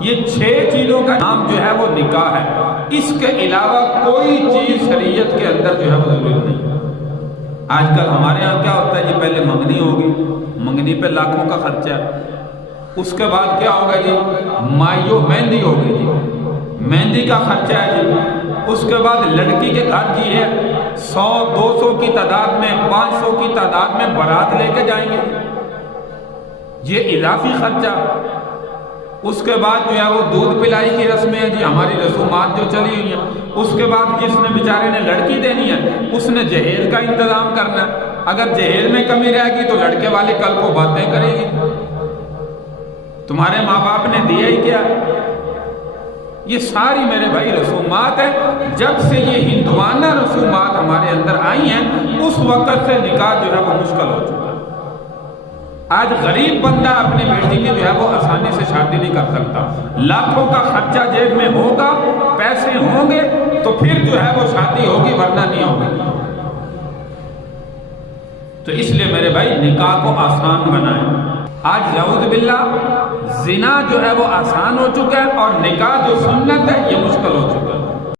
یہ 6 چیزوں کا نام جو ہے وہ نکاح ہے، اس کے علاوہ کوئی چیز شریعت کے اندر جو ہے وہ ضروری نہیں۔ آج کل ہمارے یہاں کیا ہوتا ہے جی، پہلے منگنی ہوگی، منگنی پہ لاکھوں کا خرچہ ہے، اس کے بعد کیا ہوگا جی، مائیو مہندی ہوگی جی، مہندی کا خرچہ ہے جی، اس کے بعد لڑکی کے گھر کی ہے 100 200 کی تعداد میں 500 کی تعداد میں بارات لے کے جائیں گے، یہ اضافی خرچہ۔ اس کے بعد جو ہے وہ دودھ پلائی کی رسمیں ہیں جی، ہماری رسومات جو چلی ہوئی ہیں۔ اس کے بعد جس نے بیچارے نے لڑکی دینی ہے اس نے جہیز کا انتظام کرنا ہے، اگر جہیز میں کمی رہے گی تو لڑکے والی کل کو باتیں کرے گی، تمہارے ماں باپ نے دیا ہی کیا۔ یہ ساری میرے بھائی رسومات ہیں، جب سے یہ ہندوانہ رسومات ہمارے اندر آئی ہیں اس وقت سے نکاح جو ہے وہ مشکل ہو چکا ہے۔ آج غریب بندہ اپنی بیٹی کی جو ہے وہ آسانی سے شادی نہیں کر سکتا، لاکھوں کا خرچہ جیب میں ہوگا، پیسے ہوں گے تو پھر جو ہے وہ شادی ہوگی، ورنہ نہیں ہوگی۔ تو اس لیے میرے بھائی نکاح کو آسان بنائیں۔ آج نعوذ باللہ زنا جو ہے وہ آسان ہو چکا ہے اور نکاح جو سنت ہے یہ مشکل ہو چکا ہے۔